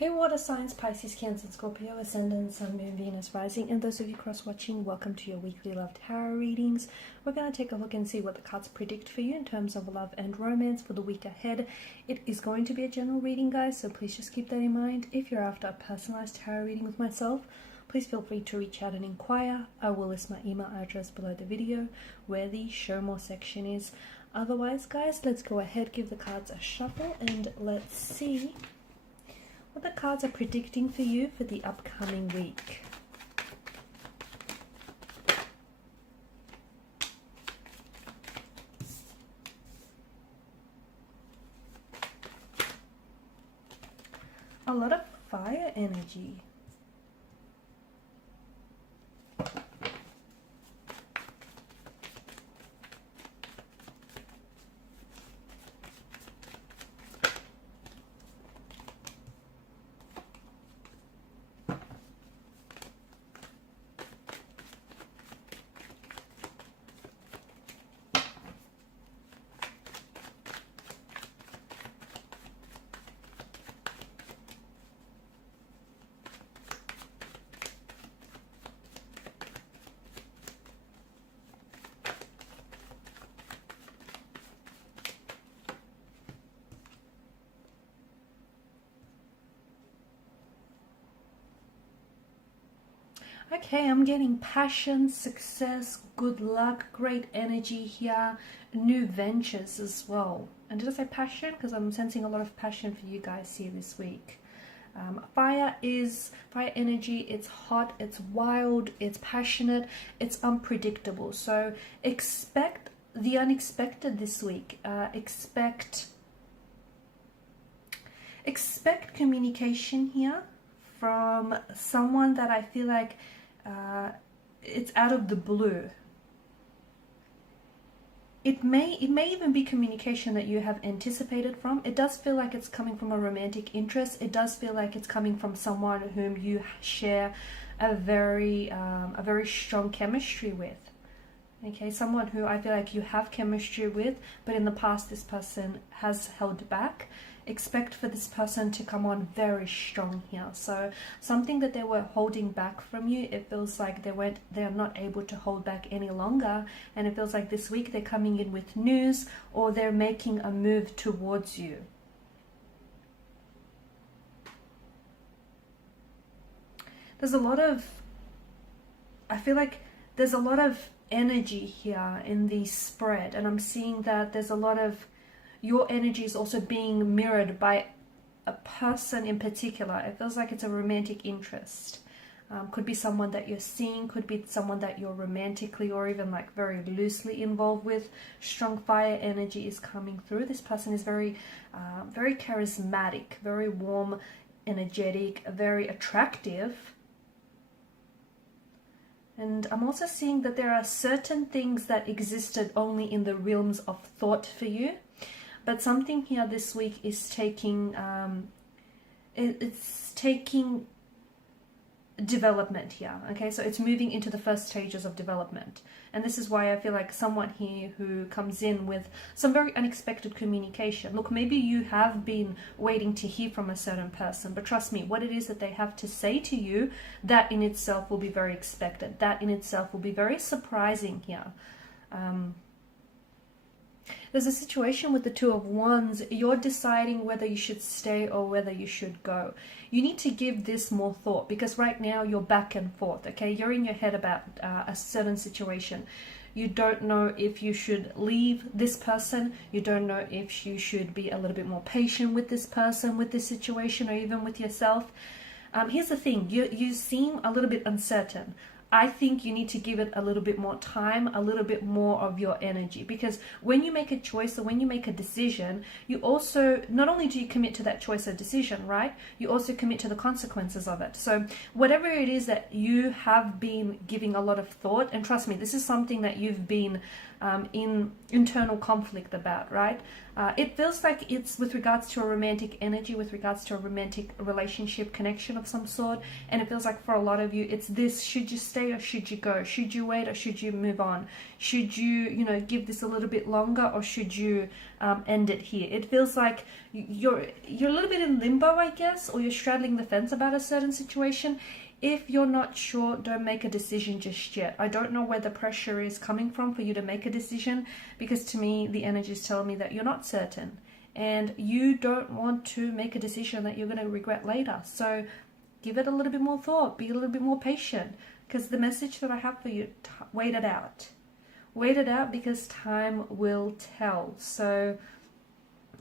Hey water signs, Pisces, Cancer, Scorpio, Ascendant, Sun, Moon, Venus, Rising, and those of you cross-watching, welcome to your weekly love tarot readings. We're going to take a look and see what the cards predict for you in terms of love and romance for the week ahead. It is going to be a general reading, guys, so please just keep that in mind. If you're after a personalized tarot reading with myself, please feel free to reach out and inquire. I will list my email address below the video where the show more section is. Otherwise, guys, let's go ahead, give the cards a shuffle, and let's see what the cards are predicting for you for the upcoming week. A lot of fire energy. Okay, I'm getting passion, success, good luck, great energy here, new ventures as well. And did I say passion? Because I'm sensing a lot of passion for you guys here this week. Fire energy. It's hot, it's wild, it's passionate, it's unpredictable. So expect the unexpected this week. Expect communication here from someone that I feel like it's out of the blue. It may even be communication that you have anticipated from. It does feel like it's coming from a romantic interest. It does feel like it's coming from someone whom you share a very strong chemistry with. Okay, someone who I feel like you have chemistry with, but in the past this person has held back. Expect for this person to come on very strong here. So something that they were holding back from you, it feels like they're not able to hold back any longer, and it feels like this week they're coming in with news, or they're making a move towards you. There's a lot of, I feel like there's a lot of energy here in the spread, and I'm seeing that there's a lot of your energy is also being mirrored by a person in particular. It feels like it's a romantic interest. Could be someone that you're seeing, could be someone that you're romantically or even like very loosely involved with. Strong fire energy is coming through. This person is very charismatic, very warm, energetic, very attractive. And I'm also seeing that there are certain things that existed only in the realms of thought for you. But something here this week is taking, it's taking development here, okay? So it's moving into the first stages of development. And this is why I feel like someone here who comes in with some very unexpected communication. Look, maybe you have been waiting to hear from a certain person, but trust me, what it is that they have to say to you, that in itself will be very expected. That in itself will be very surprising here. There's a situation with the Two of Wands. You're deciding whether you should stay or whether you should go. You need to give this more thought, because right now you're back and forth, okay? You're in your head about a certain situation. You don't know if you should leave this person. You don't know if you should be a little bit more patient with this person, with this situation, or even with yourself. Here's the thing. You seem a little bit uncertain. I think you need to give it a little bit more time, a little bit more of your energy, because when you make a choice or when you make a decision, you also, not only do you commit to that choice or decision, right? You also commit to the consequences of it. So whatever it is that you have been giving a lot of thought, and trust me, this is something that you've been in internal conflict about, right? It feels like it's with regards to a romantic energy, with regards to a romantic relationship connection of some sort. And it feels like for a lot of you, it's this: should you stay or should you go? Should you wait or should you move on? Should you, give this a little bit longer, or should you end it here? It feels like you're a little bit in limbo, I guess, or you're straddling the fence about a certain situation. If you're not sure, don't make a decision just yet. I don't know where the pressure is coming from for you to make a decision, because to me, the energy is telling me that you're not certain and you don't want to make a decision that you're going to regret later. So give it a little bit more thought, be a little bit more patient, because the message that I have for you, wait it out. Wait it out, because time will tell. So,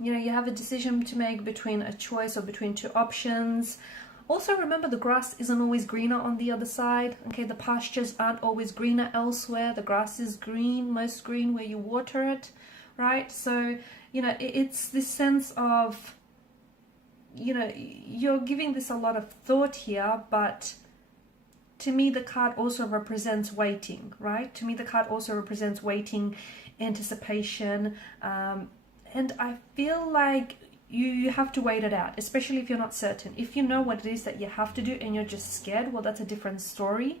you have a decision to make between a choice or between two options. Also, remember, the grass isn't always greener on the other side. Okay, the pastures aren't always greener elsewhere. The grass is green, most green where you water it, right? So, it's this sense of, you're giving this a lot of thought here, but to me, the card also represents waiting, right? To me, the card also represents waiting, anticipation, and I feel like you have to wait it out, especially if you're not certain. If you know what it is that you have to do and you're just scared, well, that's a different story.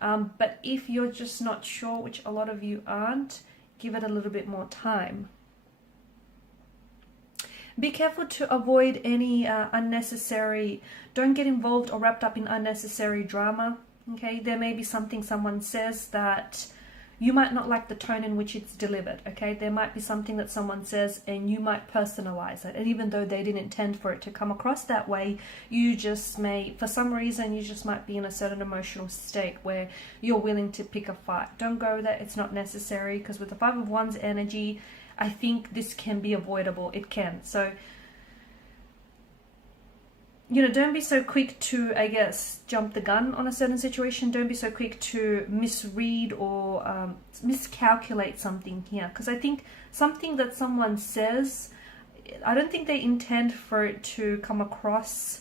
But if you're just not sure, which a lot of you aren't, give it a little bit more time. Be careful to avoid any unnecessary, don't get involved or wrapped up in unnecessary drama. Okay, there may be something someone says that you might not like the tone in which it's delivered. Okay, there might be something that someone says and you might personalize it, and even though they didn't intend for it to come across that way, you just may, for some reason, you just might be in a certain emotional state where you're willing to pick a fight. Don't go there, it's not necessary, because with the Five of Wands energy, I think this can be avoidable. It can. So, don't be so quick to, I guess, jump the gun on a certain situation. Don't be so quick to misread or miscalculate something here. Because I think something that someone says, I don't think they intend for it to come across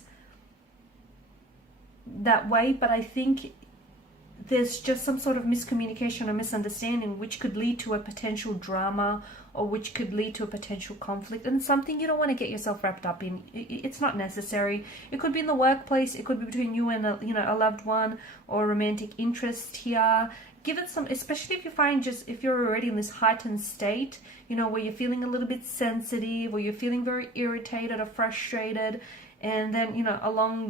that way, but I think there's just some sort of miscommunication or misunderstanding which could lead to a potential drama, or which could lead to a potential conflict, and something you don't want to get yourself wrapped up in. It's not necessary. It could be in the workplace, it could be between you and a loved one, or a romantic interest here. Give it some, especially if you find, if you're already in this heightened state, where you're feeling a little bit sensitive, or you're feeling very irritated or frustrated, and then along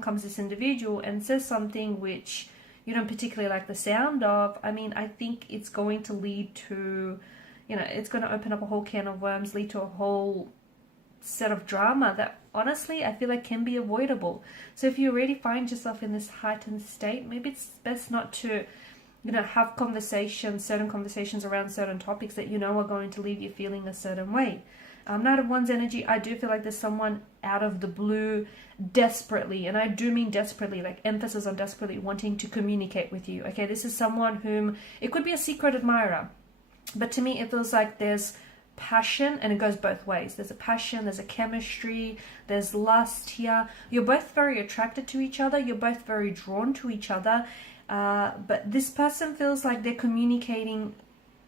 comes this individual and says something which you don't particularly like the sound of. I mean, I think it's going to lead to, it's going to open up a whole can of worms, lead to a whole set of drama that honestly I feel like can be avoidable. So if you already find yourself in this heightened state, maybe it's best not to, have certain conversations around certain topics that are going to leave you feeling a certain way. Knight of Wands energy, I do feel like there's someone out of the blue desperately, and I do mean desperately, like emphasis on desperately, wanting to communicate with you. Okay, this is someone whom, it could be a secret admirer, but to me it feels like there's passion, and it goes both ways. There's a passion, there's a chemistry, there's lust here. You're both very attracted to each other, you're both very drawn to each other, but this person feels like they're communicating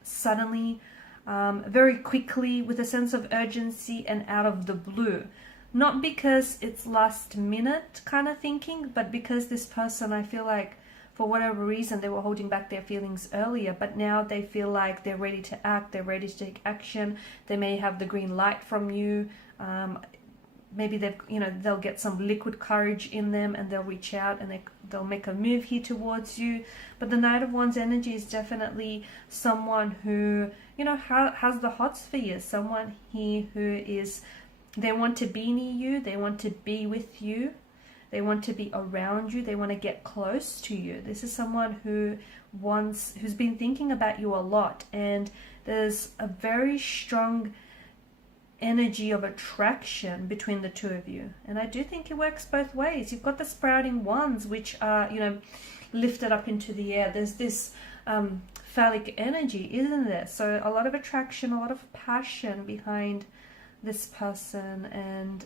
suddenly, very quickly, with a sense of urgency and out of the blue. Not because it's last minute kind of thinking, but because this person, I feel like, for whatever reason, they were holding back their feelings earlier, but now they feel like they're ready to act, they're ready to take action. They may have the green light from you. Maybe they'll get some liquid courage in them, and they'll reach out and they'll make a move here towards you. But the Knight of Wands energy is definitely someone who, has the hots for you. Someone here who is, they want to be near you, they want to be with you, they want to be around you, they want to get close to you. This is someone who's been thinking about you a lot, and there's a very strong energy of attraction between the two of you. And I do think it works both ways. You've got the sprouting wands, which are, lifted up into the air. There's this phallic energy, isn't there? So a lot of attraction, a lot of passion behind this person, and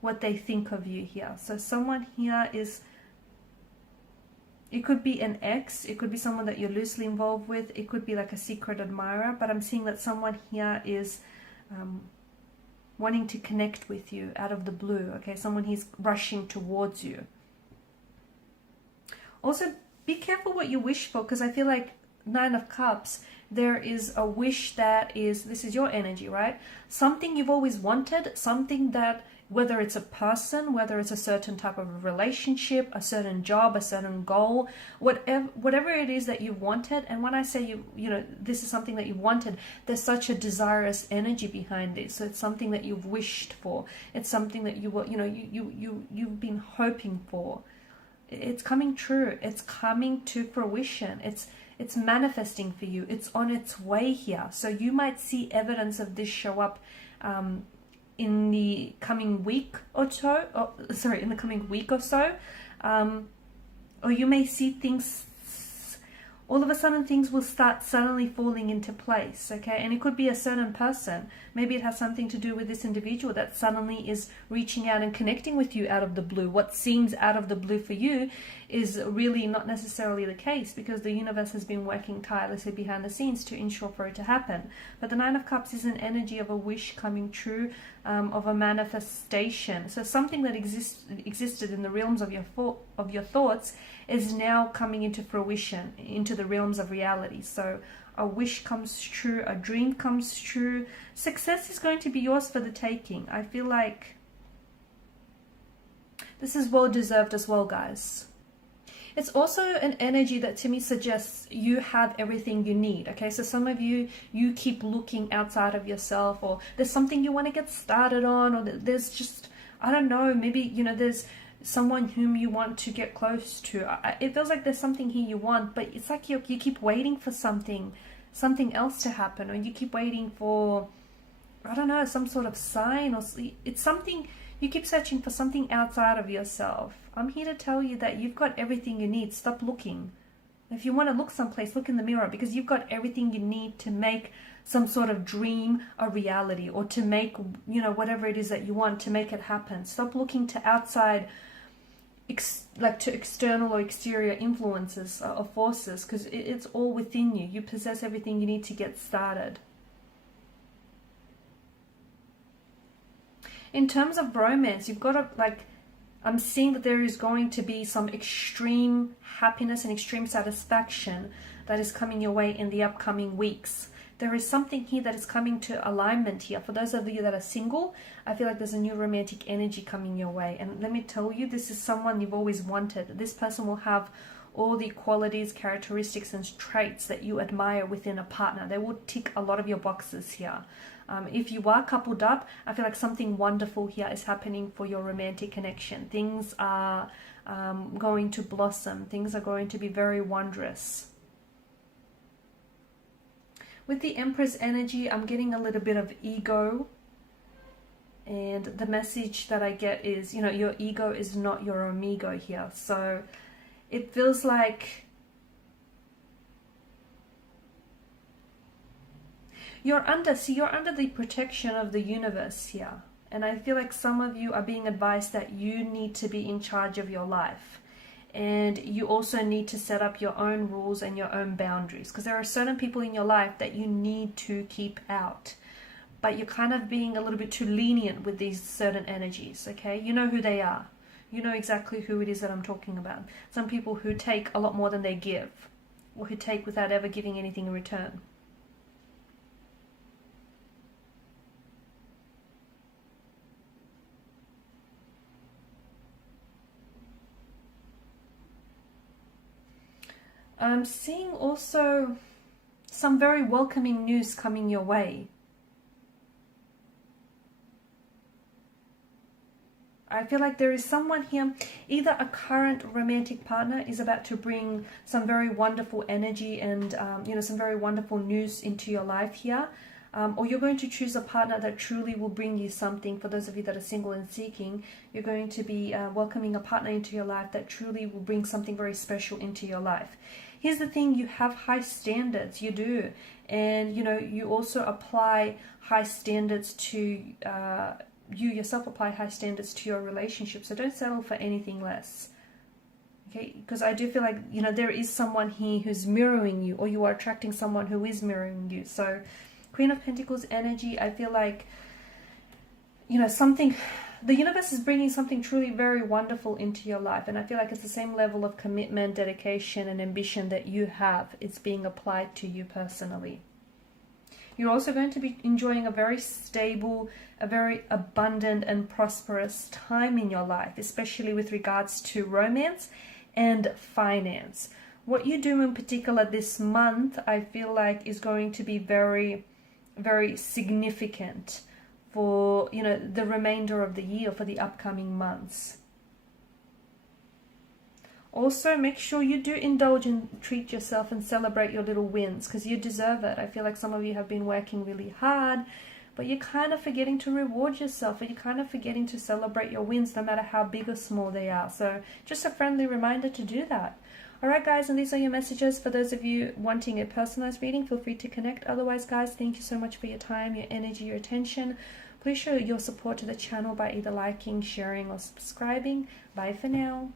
what they think of you here. So someone here is It could be an ex, it could be someone that you're loosely involved with, it could be like a secret admirer, but I'm seeing that someone here is wanting to connect with you out of the blue, okay? Someone who's rushing towards you. Also, be careful what you wish for, because I feel like Nine of Cups, there is a wish that is, this is your energy, right? Something you've always wanted, something that, whether it's a person, whether it's a certain type of relationship, a certain job, a certain goal, whatever it is that you wanted. And when I say you know, this is something that you wanted, there's such a desirous energy behind this. So it's something that you've wished for. It's something that you've been hoping for. It's coming true. It's coming to fruition. It's manifesting for you. It's on its way here. So you might see evidence of this show up in the coming week or so. In the coming week or so. Or you may see things, all of a sudden things will start suddenly falling into place, okay? And it could be a certain person. Maybe it has something to do with this individual that suddenly is reaching out and connecting with you out of the blue. What seems out of the blue for you is really not necessarily the case, because the universe has been working tirelessly behind the scenes to ensure for it to happen. But the Nine of Cups is an energy of a wish coming true, of a manifestation. So something that existed in the realms of your thoughts is now coming into fruition, into the realms of reality. So a wish comes true, a dream comes true. Success is going to be yours for the taking. I feel like this is well deserved as well, guys. It's also an energy that to me suggests you have everything you need, okay? So some of you keep looking outside of yourself, or there's something you want to get started on, or there's just, I don't know, maybe, you know, there's someone whom you want to get close to. It feels like there's something here you want, but it's like you keep waiting for something else to happen, or you keep waiting for, I don't know, some sort of sign, or it's something, you keep searching for something outside of yourself. I'm here to tell you that you've got everything you need. Stop looking. If you want to look someplace, look in the mirror, because you've got everything you need to make some sort of dream a reality, or to make, you know, whatever it is that you want, to make it happen. Stop looking to outside, like to external or exterior influences or forces, because it's all within you. You possess everything you need to get started. In terms of romance, you've got to, like, I'm seeing that there is going to be some extreme happiness and extreme satisfaction that is coming your way in the upcoming weeks. There is something here that is coming to alignment here. For those of you that are single, I feel like there's a new romantic energy coming your way. And let me tell you, this is someone you've always wanted. This person will have all the qualities, characteristics, and traits that you admire within a partner. They will tick a lot of your boxes here. If you are coupled up, I feel like something wonderful here is happening for your romantic connection. Things are going to blossom. Things are going to be very wondrous. With the Empress energy, I'm getting a little bit of ego. And the message that I get is, you know, your ego is not your amigo here. So it feels like you're under the protection of the universe here. And I feel like some of you are being advised that you need to be in charge of your life. And you also need to set up your own rules and your own boundaries, because there are certain people in your life that you need to keep out. But you're kind of being a little bit too lenient with these certain energies, okay? You know who they are. You know exactly who it is that I'm talking about. Some people who take a lot more than they give, or who take without ever giving anything in return. I'm seeing also some very welcoming news coming your way. I feel like there is someone here, either a current romantic partner is about to bring some very wonderful energy and you know, some very wonderful news into your life here. Or you're going to choose a partner that truly will bring you something. For those of you that are single and seeking, you're going to be welcoming a partner into your life that truly will bring something very special into your life. Here's the thing, you have high standards, you do. And, you know, you also apply high standards to, you yourself apply high standards to your relationship. So don't settle for anything less. Okay, because I do feel like, you know, there is someone here who's mirroring you, or you are attracting someone who is mirroring you. So Queen of Pentacles energy, I feel like, you know, something, the universe is bringing something truly very wonderful into your life. And I feel like it's the same level of commitment, dedication, and ambition that you have. It's being applied to you personally. You're also going to be enjoying a very stable, a very abundant and prosperous time in your life, especially with regards to romance and finance. What you do in particular this month, I feel like, is going to be very, very significant for, you know, the remainder of the year, for the upcoming months. Also, make sure you do indulge and treat yourself and celebrate your little wins, because you deserve it. I feel like some of you have been working really hard, but you're kind of forgetting to reward yourself, or you're kind of forgetting to celebrate your wins, no matter how big or small they are. So just a friendly reminder to do that. Alright guys, and these are your messages. For those of you wanting a personalized reading, feel free to connect. Otherwise guys, thank you so much for your time, your energy, your attention. Please show your support to the channel by either liking, sharing, or subscribing. Bye for now.